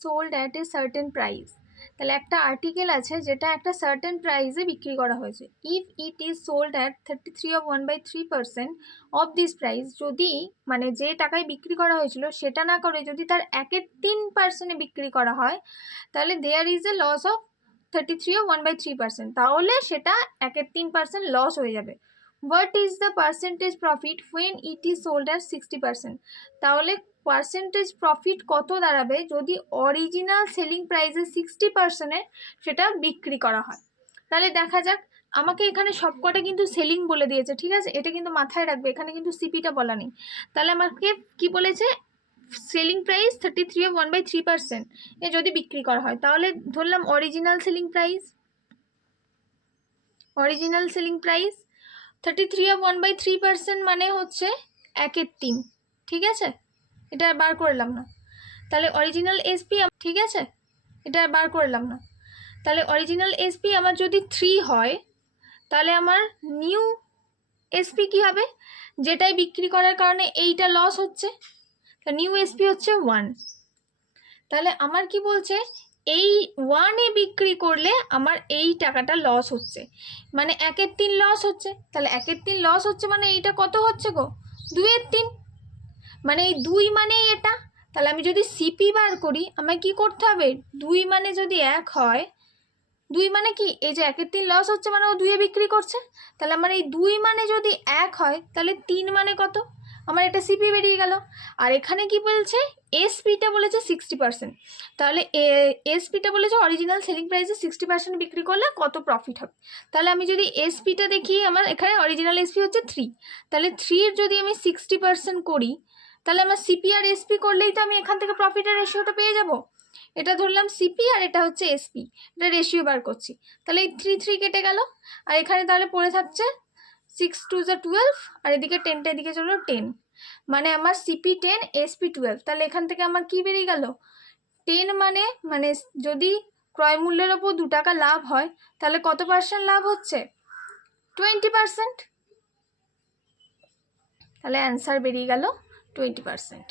Sold at a certain price. তাহলে একটা article আছে যেটা একটা সার্টেন প্রাইসে বিক্রি করা হয়েছে। If it is sold at 33 of 1/3% of this price, যদি মানে যে টাকায় বিক্রি করা হয়েছিল সেটা না করে যদি তার 1/3% বিক্রি করা হয়, তাহলে there is a loss of 33 of 1/3%, তাহলে সেটা 1/3% লস হয়ে যাবে। What is the percentage profit when it is sold at 60%? তাহলে পার্সেন্টেজ প্রফিট কত দাঁড়াবে যদি অরিজিনাল সেলিং প্রাইসের 60%-এ সেটা বিক্রি করা হয়? তাহলে দেখা যাক। আমাকে এখানে সবকটা কিন্তু সেলিং বলে দিয়েছে, ঠিক আছে, এটা কিন্তু মাথায় রাখবে, এখানে কিন্তু সিপিটা বলা নেই। তাহলে আমাকে কি বলেছে, সেলিং প্রাইস 33 অফ 1/3% এ যদি বিক্রি করা হয়, তাহলে ধরলাম অরিজিনাল সেলিং প্রাইস 33 অফ 1/3% মানে হচ্ছে 1/3, ঠিক আছে, এটা বার করলাম না। তাহলে অরিজিনাল এসপি, ঠিক আছে, এটা বার করলাম না। তাহলে অরিজিনাল এসপি আমার যদি 3 হয়, তাহলে আমার নিউ এসপি কী হবে, যেটাই বিক্রি করার কারণে এইটা লস হচ্ছে, তা নিউ এসপি হচ্ছে 1। তাহলে আমার কি বলছে, এই 1-এ বিক্রি করলে আমার এই টাকাটা লস হচ্ছে, মানে 1/3 লস হচ্ছে। তাহলে 1/3 লস হচ্ছে মানে এইটা কত হচ্ছে গো, 2/3, মানে এই 2 মানে এটা। তাহলে আমি যদি সিপি বার করি, আমায় কি করতে হবে, 2 মানে যদি 1 হয়, 2 মানে কি, এই যে 1/3 লস হচ্ছে মানে ও 2-এ বিক্রি করছে, তাহলে আমার এই 2 মানে যদি 1 হয়, তাহলে 3 মানে কত, আমার এটা সিপি বেরিয়ে গেল। আর এখানে কি বলছে, এসপিটা বলেছে 60%, তাহলে এসপিটা বলেছে অরিজিনাল সেলিং প্রাইসে 60% বিক্রি করলে কত প্রফিট হবে। তাহলে আমি যদি এসপিটা দেখি, আমার এখানে অরিজিনাল এসপি হচ্ছে 3, তাহলে 3-এর যদি আমি 60% করি, তাহলে আমার সিপি আর এসপি করলেই তো আমি এখান থেকে প্রফিটের রেশিওটা পেয়ে যাব। এটা ধরলাম সিপি আর এটা হচ্ছে এসপি, এটা রেশিও বার করছি। তাহলে এই 3 কেটে গেল, আর এখানে তাহলে পড়ে থাকছে 6 2 12, আর এদিকে 10টা এদিকে চলো 10, মানে আমার সিপি 10 এসপি 12। তাহলে এখান থেকে আমার কি বেরিয়ে গেল, 10 মানে যদি ক্রয় মূল্যের ওপর 2 টাকা লাভ হয়, তাহলে কত পার্সেন্ট লাভ হচ্ছে, 20%। তাহলে অ্যান্সার বেরিয়ে গেল 20%।